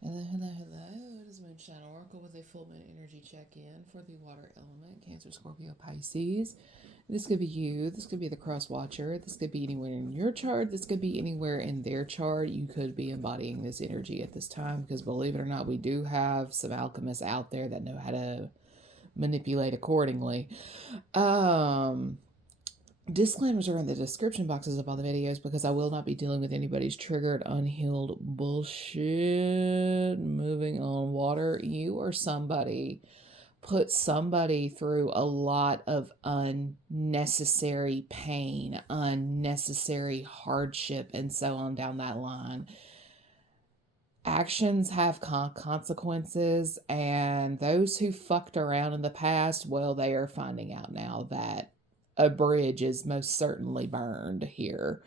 Hello, hello, hello. It is Moonshine Oracle with a full moon energy check in for the water element, Cancer, Scorpio, Pisces. This could be you. This could be the cross watcher. This could be anywhere in your chart. This could be anywhere in their chart. You could be embodying this energy at this time because, believe it or not, we do have some alchemists out there that know how to manipulate accordingly. Um, Disclaimers are in the description boxes of all the videos because I will not be dealing with anybody's triggered, unhealed bullshit. Moving on, water. You or somebody put somebody through a lot of unnecessary pain, unnecessary hardship, and so on down that line. Actions have consequences, and those who fucked around in the past, well, they are finding out now that a bridge is most certainly burned here.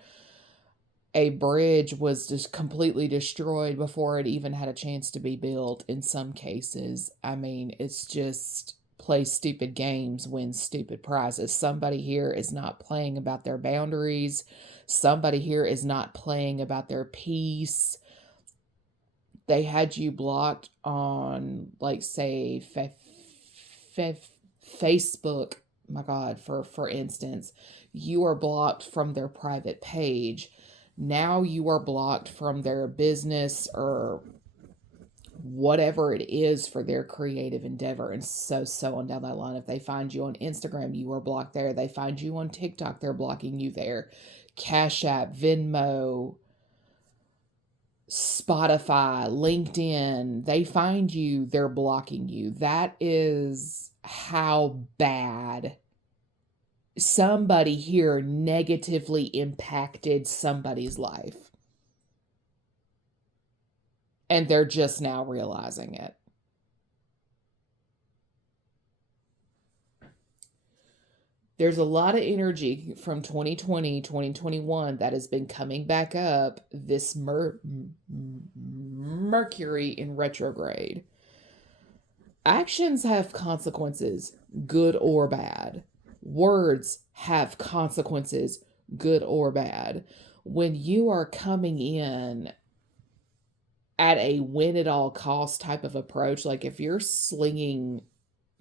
A bridge was just completely destroyed before it even had a chance to be built in some cases. I mean, it's just play stupid games, win stupid prizes. Somebody here is not playing about their boundaries. Somebody here is not playing about their peace. They had you blocked on, like, say, Facebook. My God, for instance, you are blocked from their private page. Now you are blocked from their business or whatever it is for their creative endeavor, and so on down that line. If they find you on Instagram, you are blocked there. They find you on TikTok, they're blocking you there. Cash App, Venmo, Spotify, LinkedIn, they find you, they're blocking you. That is how bad somebody here negatively impacted somebody's life. And they're just now realizing it. There's a lot of energy from 2020, 2021 that has been coming back up. This Mercury in retrograde. Actions have consequences, good or bad. Words have consequences, good or bad. When you are coming in at a win at all cost type of approach, like if you're slinging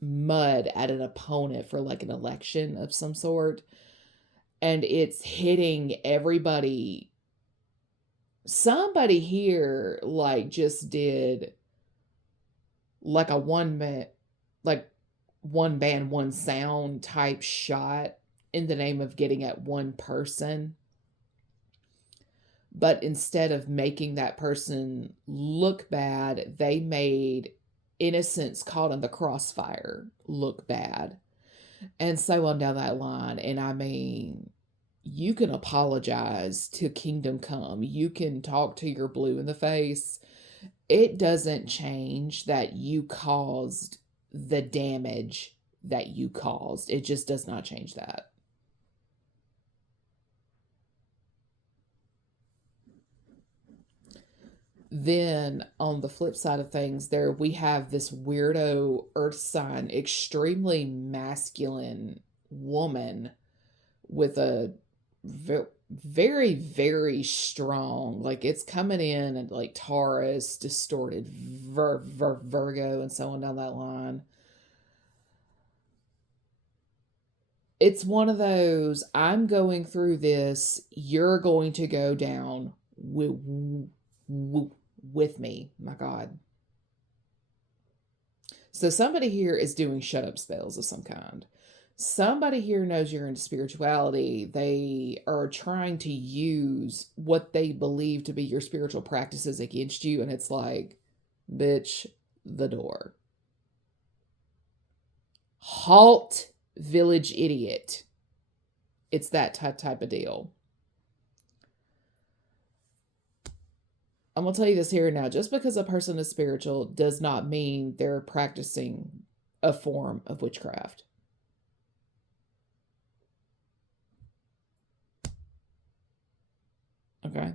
mud at an opponent for like an election of some sort and it's hitting everybody, somebody here like just did like a like one band, one sound type shot in the name of getting at one person. But instead of making that person look bad, they made innocents caught in the crossfire look bad. And so on down that line. And I mean, you can apologize to Kingdom Come. You can talk to your blue in the face. It doesn't change that you caused the damage that you caused. It just does not change that. Then on the flip side of things, there we have this weirdo earth sign, extremely masculine woman with a very, very strong, like it's coming in and like Taurus, distorted Virgo, and so on down that line. It's one of those, I'm going through this, you're going to go down with me. My God. So somebody here is doing shut up spells of some kind. Somebody here knows you're into spirituality. They are trying to use what they believe to be your spiritual practices against you. And it's like, bitch, the door. Halt, village idiot. It's that type of deal. I'm going to tell you this here and now. Just because a person is spiritual does not mean they're practicing a form of witchcraft. Okay.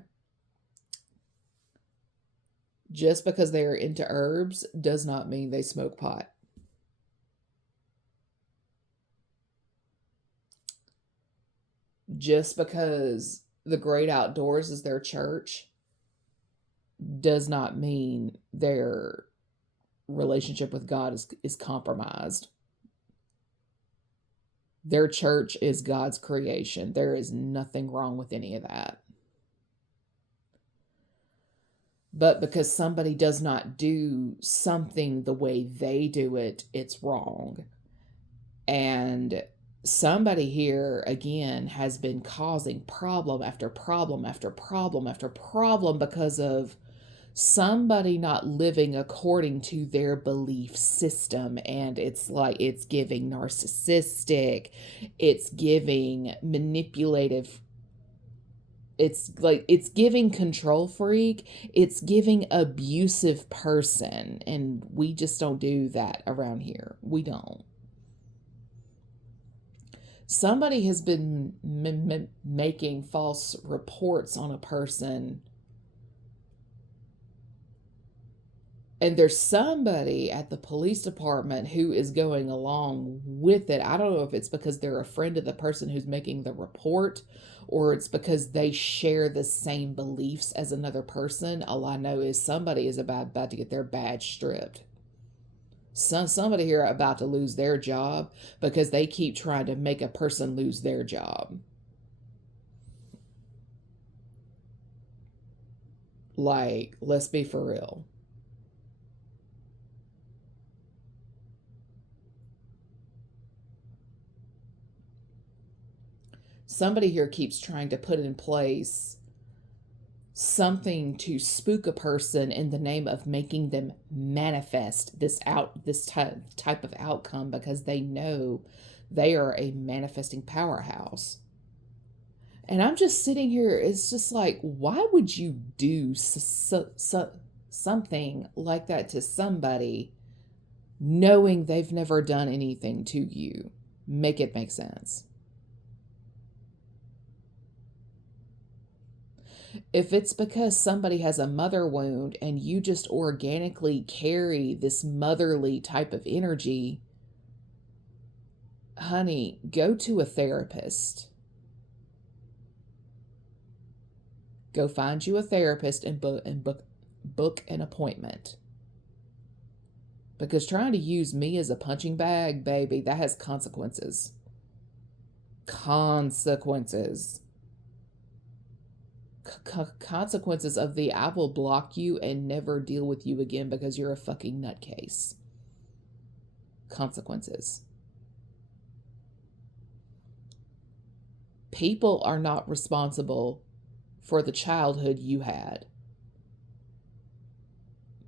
Just because they are into herbs does not mean they smoke pot. Just because the great outdoors is their church does not mean their relationship with God is compromised. Their church is God's creation. There is nothing wrong with any of that. But because somebody does not do something the way they do it, it's wrong. And somebody here, again, has been causing problem after problem after problem after problem because of somebody not living according to their belief system. And it's like it's giving narcissistic, it's giving manipulative, it's giving control freak, it's giving abusive person, and we just don't do that around here. We don't. Somebody has been making false reports on a person, and there's somebody at the police department who is going along with it. I don't know if it's because they're a friend of the person who's making the report, or it's because they share the same beliefs as another person. All I know is somebody is about to get their badge stripped. Somebody here about to lose their job because they keep trying to make a person lose their job. Like, let's be for real. Somebody here keeps trying to put in place something to spook a person in the name of making them manifest this type of outcome because they know they are a manifesting powerhouse. And I'm just sitting here, it's just like, why would you do something like that to somebody knowing they've never done anything to you? Make it make sense. If it's because somebody has a mother wound and you just organically carry this motherly type of energy, honey, go to a therapist. Go find you a therapist and book an appointment. Because trying to use me as a punching bag, baby, that has consequences. Consequences. Consequences of the I will block you and never deal with you again because you're a fucking nutcase. Consequences. People are not responsible for the childhood you had.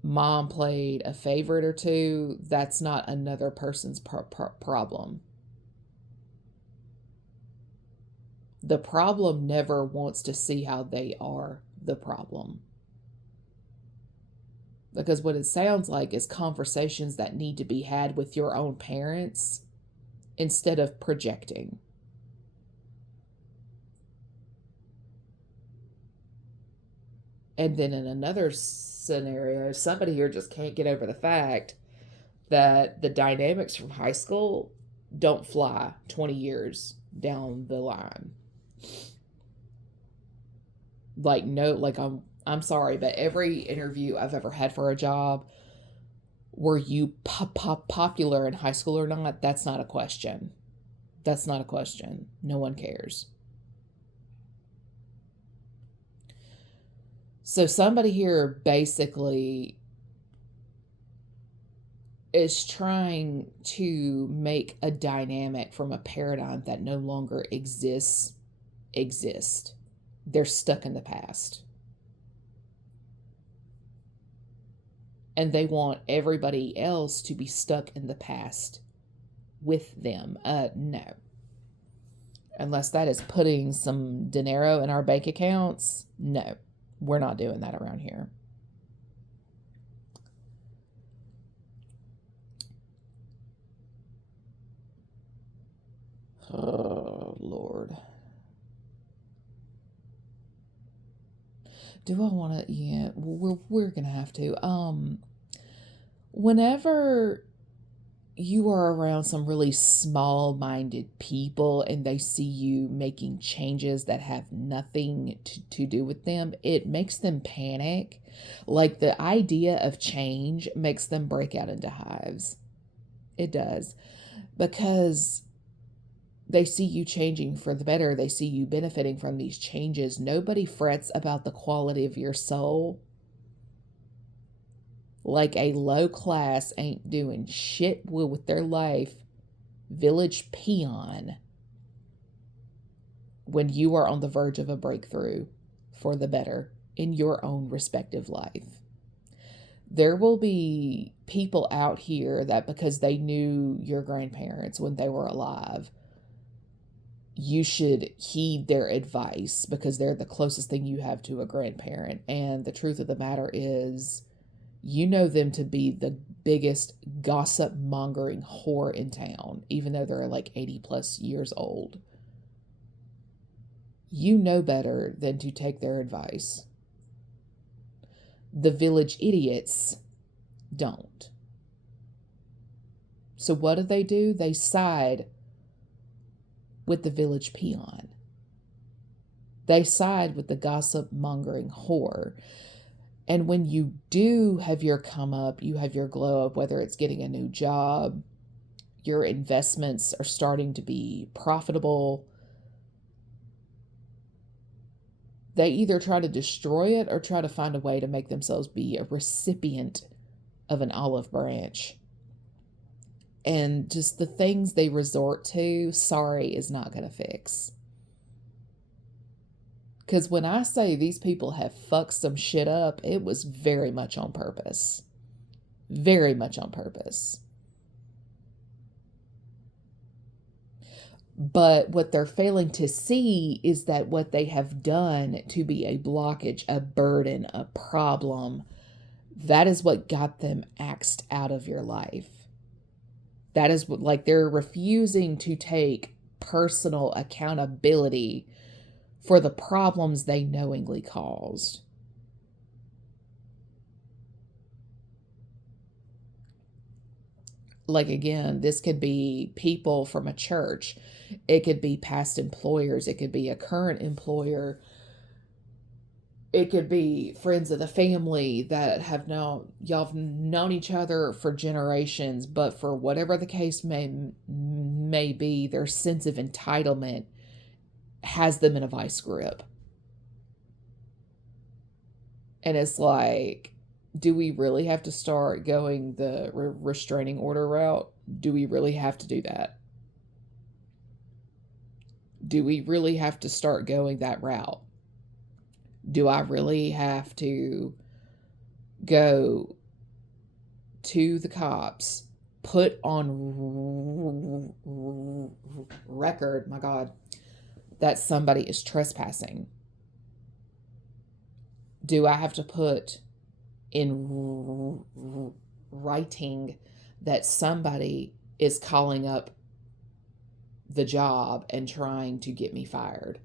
Mom played a favorite or two. That's not another person's problem. The problem never wants to see how they are the problem. Because what it sounds like is conversations that need to be had with your own parents instead of projecting. And then in another scenario, somebody here just can't get over the fact that the dynamics from high school don't fly 20 years down the line. Like, no, like I'm sorry, but every interview I've ever had for a job, were you popular in high school or not? That's not a question. That's not a question. No one cares. So somebody here basically is trying to make a dynamic from a paradigm that no longer exists exist. They're stuck in the past. And they want everybody else to be stuck in the past with them. No. Unless that is putting some dinero in our bank accounts, no. We're not doing that around here. Oh, Lord. Do I want to? Yeah, we're going to have to. Whenever you are around some really small-minded people and they see you making changes that have nothing to do with them, it makes them panic. Like the idea of change makes them break out into hives. It does. Because they see you changing for the better. They see you benefiting from these changes. Nobody frets about the quality of your soul like a low class ain't doing shit with their life village peon when you are on the verge of a breakthrough for the better in your own respective life. There will be people out here that because they knew your grandparents when they were alive, you should heed their advice because they're the closest thing you have to a grandparent. And the truth of the matter is, you know them to be the biggest gossip mongering whore in town, even though they're like 80 plus years old. You know better than to take their advice. The village idiots don't. So what do? They side with the village peon. They side with the gossip mongering whore. And when you do have your come up, you have your glow up, whether it's getting a new job, your investments are starting to be profitable, they either try to destroy it or try to find a way to make themselves be a recipient of an olive branch. And just the things they resort to, sorry, is not going to fix. Because when I say these people have fucked some shit up, it was very much on purpose. Very much on purpose. But what they're failing to see is that what they have done to be a blockage, a burden, a problem, that is what got them axed out of your life. That is what, like, they're refusing to take personal accountability for the problems they knowingly caused. Like, again, this could be people from a church. It could be past employers. It could be a current employer. It could be friends of the family that have known, y'all have known each other for generations, but for whatever the case may be, their sense of entitlement has them in a vice grip. And it's like, do we really have to start going the restraining order route? Do we really have to do that? Do we really have to start going that route? Do I really have to go to the cops, put on record, my God, that somebody is trespassing? Do I have to put in writing that somebody is calling up the job and trying to get me fired?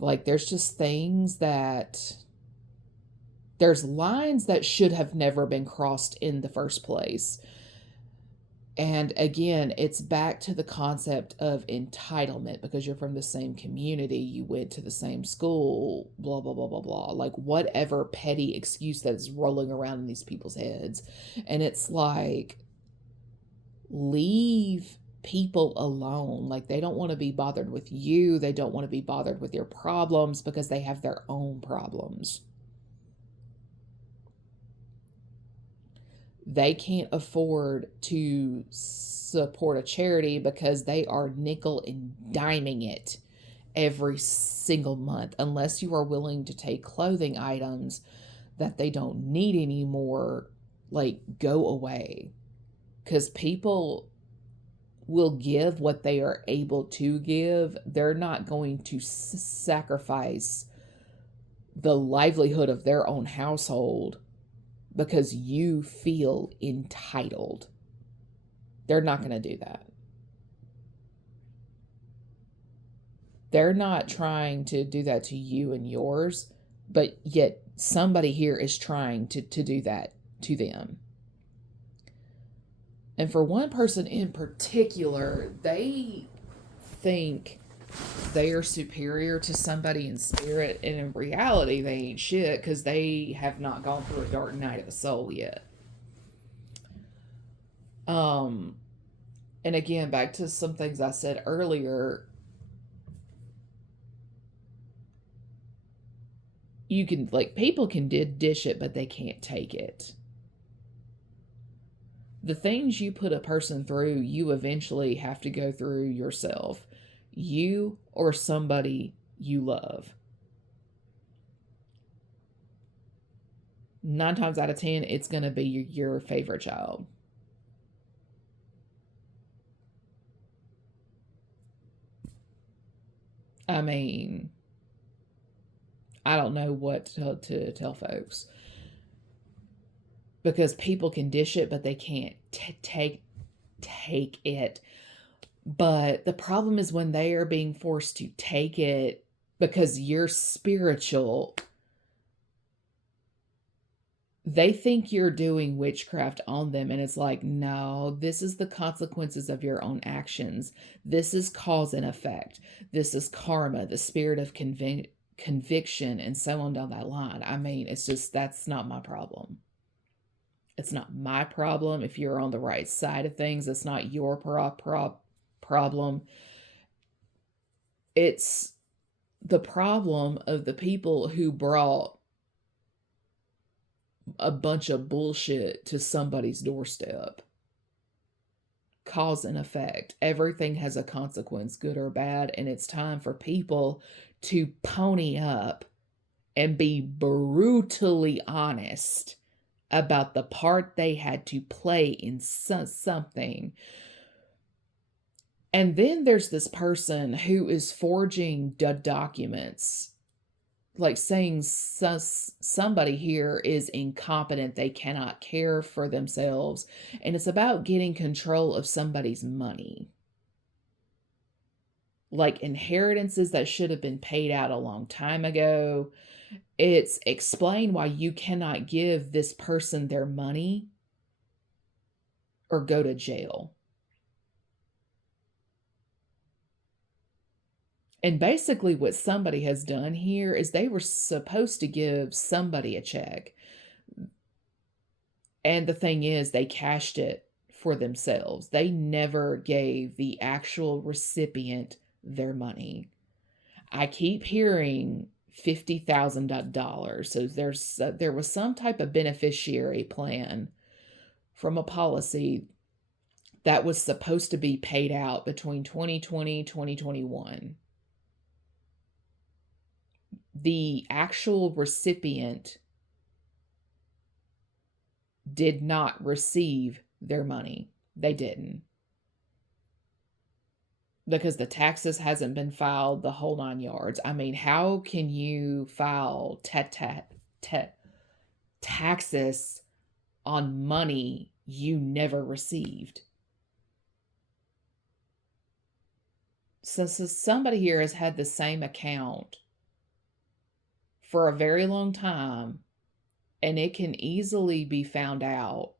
Like, there's just things that, there's lines that should have never been crossed in the first place. And again, it's back to the concept of entitlement, because you're from the same community, you went to the same school, blah, blah, blah, blah, blah. Like, whatever petty excuse that is rolling around in these people's heads. And it's like, leave people alone. Like, they don't want to be bothered with you. They don't want to be bothered with your problems because they have their own problems. They can't afford to support a charity because they are nickel and diming it every single month, unless you are willing to take clothing items that they don't need anymore, like, go away. Because people will give what they are able to give. They're not going to sacrifice the livelihood of their own household because you feel entitled. They're not going to do that. They're not trying to do that to you and yours, but yet somebody here is trying to do that to them. And for one person in particular, they think they are superior to somebody in spirit, and in reality, they ain't shit because they have not gone through a dark night of the soul yet. And again, back to some things I said earlier, you can, like, people can dish it, but they can't take it. The things you put a person through, you eventually have to go through yourself. You or somebody you love. 9 times out of 10, it's going to be your favorite child. I mean, I don't know what to tell folks. Because people can dish it, but they can't take it. But the problem is when they are being forced to take it because you're spiritual, they think you're doing witchcraft on them. And it's like, no, this is the consequences of your own actions. This is cause and effect. This is karma, the spirit of conviction, and so on down that line. I mean, it's just, that's not my problem. It's not my problem. If you're on the right side of things, it's not your problem. It's the problem of the people who brought a bunch of bullshit to somebody's doorstep. Cause and effect. Everything has a consequence, good or bad, and it's time for people to pony up and be brutally honest about the part they had to play in something. And then there's this person who is forging documents, like saying somebody here is incompetent, they cannot care for themselves, and it's about getting control of somebody's money. Like inheritances that should have been paid out a long time ago. It's explain why you cannot give this person their money or go to jail. And basically what somebody has done here is they were supposed to give somebody a check. And the thing is, they cashed it for themselves. They never gave the actual recipient their money. I keep hearing $50,000. So there was some type of beneficiary plan from a policy that was supposed to be paid out between 2020 2021. The actual recipient did not receive their money. They didn't. Because the taxes hasn't been filed, the whole 9 yards. I mean, how can you file taxes on money you never received? So somebody here has had the same account for a very long time, and it can easily be found out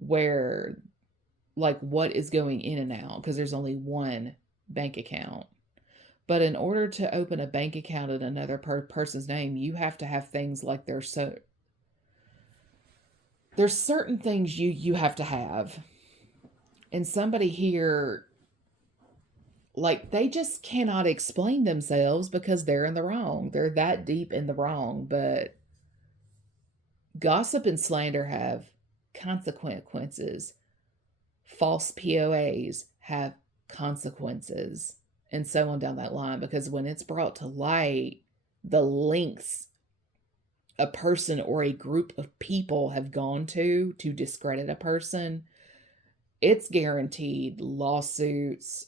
where, like, what is going in and out, because there's only one bank account. But in order to open a bank account in another person's name, you have to have things like there's certain things you have to have. And somebody here, like, they just cannot explain themselves because they're in the wrong. They're that deep in the wrong. But gossip and slander have consequences. False POAs have consequences, and so on down that line. Because when it's brought to light, the lengths a person or a group of people have gone to discredit a person, it's guaranteed lawsuits,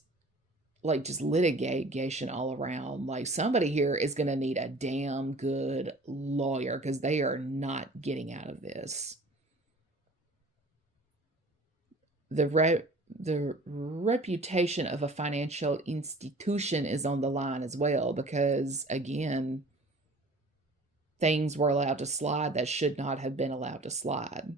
like just litigation all around. Like, somebody here is going to need a damn good lawyer because they are not getting out of this. The reputation of a financial institution is on the line as well, because again, things were allowed to slide that should not have been allowed to slide.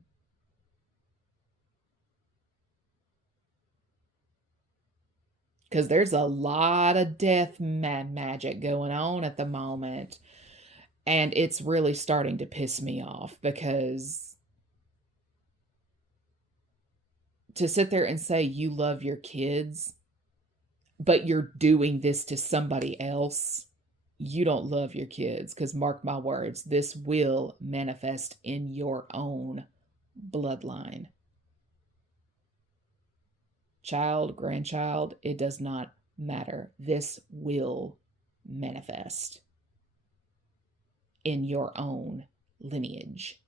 because there's a lot of death magic going on at the moment. And it's really starting to piss me off because to sit there and say you love your kids, but you're doing this to somebody else, you don't love your kids. Because mark my words, this will manifest in your own bloodline. Child, grandchild, it does not matter. This will manifest in your own lineage.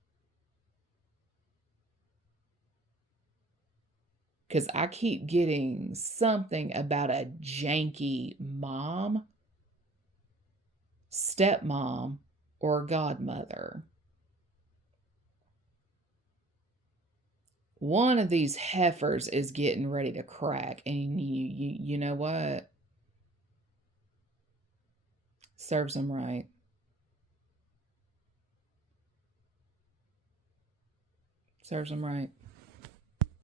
Because I keep getting something about a janky mom, stepmom, or godmother. One of these heifers is getting ready to crack, and you know what? Serves them right. Serves them right.